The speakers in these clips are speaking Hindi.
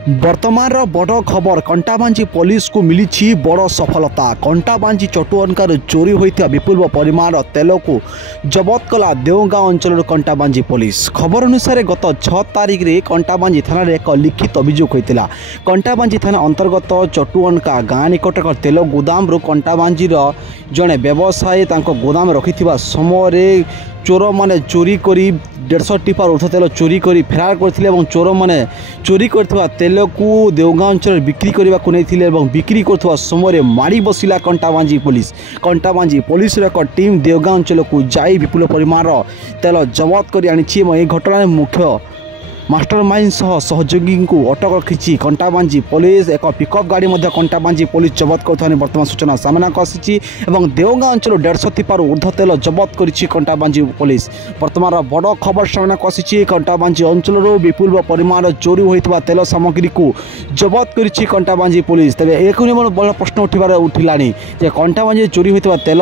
वर्तमान बड़ खबर कंटाबांजी पुलिस को मिली बड़ सफलता। कंटाबांजी चटुअनकार चोरी होता विपुल परिमाण तेल को जबत कला देवगांव अंचल कंटाबांजी पुलिस। खबर अनुसार गत 6 तारिख में कंटाबांजी थाना एक लिखित अभियोग होता। कंटाबांजी थाना अंतर्गत चटुअनका गाँ निकट तेल गोदाम कंटाबांजी जड़े व्यवसायी गोदाम रखि समय चोर मैंने चोरी करी 150 टिपर ऊर्ध तेल चोरी करी फेरार करथिले एवं चोर मैंने चोरी करथिबा तेल को देवगांव अंचल बिक्री करने को नहीं एवं बिक्री करथिबा समय माड़ी बसिला कंटाबांजी पुलिस। कंटाबांजी पुलिस एक टीम देवगांव अंचल को जाई विपुल परिमाण तेल जबत कर आनी। ए घटना मुख्य मास्टरमाइंड सहयोगी को अटक रखी कंटाबांजी पुलिस। एक पिकअप गाड़ी कंटाबांजी पुलिस जबत कर बर्तमान सूचना सामना को आसी। देवगांव अंचल 150 टिपर ऊर्ध तेल जबत कर कंटाबांजी पुलिस। बर्तमान बड़ खबर सामना को आसी। कंटाबांजी अंचल विपुल परिमाण चोरी होता तेल सामग्री को जबत कर कंटाबांजी पुलिस। तेज एक बड़ प्रश्न उठिला कंटाबांजी चोरी होता तेल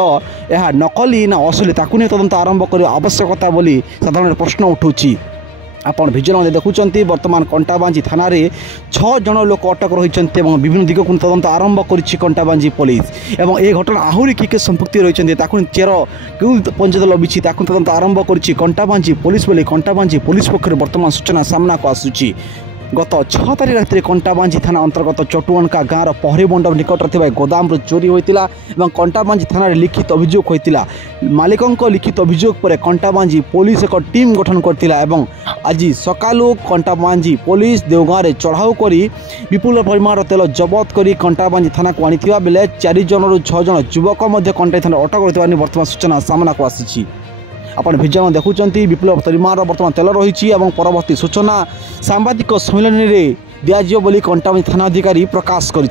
यह नकली ना असली ताकू नहीं तदंत आरंभ कर आवश्यकता बोली साधारण प्रश्न उठूँ। आपण भिजुअल देखुं बर्तमान कंटाबांजी थाना 6 जन लोक अटक रही विभिन्न दिग को तदंत आरंभ कर कंटाबांजी पुलिस। एवं ए घटना आहरी किए संपुक्ति रही चेर क्यों पंचायत लभिची तदंत आरंभ कर कंटाबांजी पुलिस बोली कंटाबांजी पुलिस पक्ष बर्तमान सूचना सामना को आसूची। गत 6 तारिख रात कंटाबांजी थाना अंतर्गत चटुअनका गाँव पहरी मंडप निकट गोदाम चोरी होता और कंटाबांजी थाना लिखित अभियोग होता। मालिकों लिखित अभियोग पर कंटाबांजी पुलिस एक टीम गठन करथिला एवं आज सकालू कंटाबांजी पुलिस देवगाँव चढ़ाऊ कर विपुल परिमाण तेल जबत कर कंटाबांजी थाना को आनी बेले 4 जनरू 6 जन युवक कंटाबांजी थाना अटक रही बर्तमान सूचना सामना को आसी। आपण भिजुअल देखुं विपुल परिमाण बर्तमान तेल रही परवर्ती सूचना सांबादिक सम्मेलन में दिज्व बोली कंटाबांजी थाना अधिकारी प्रकाश कर।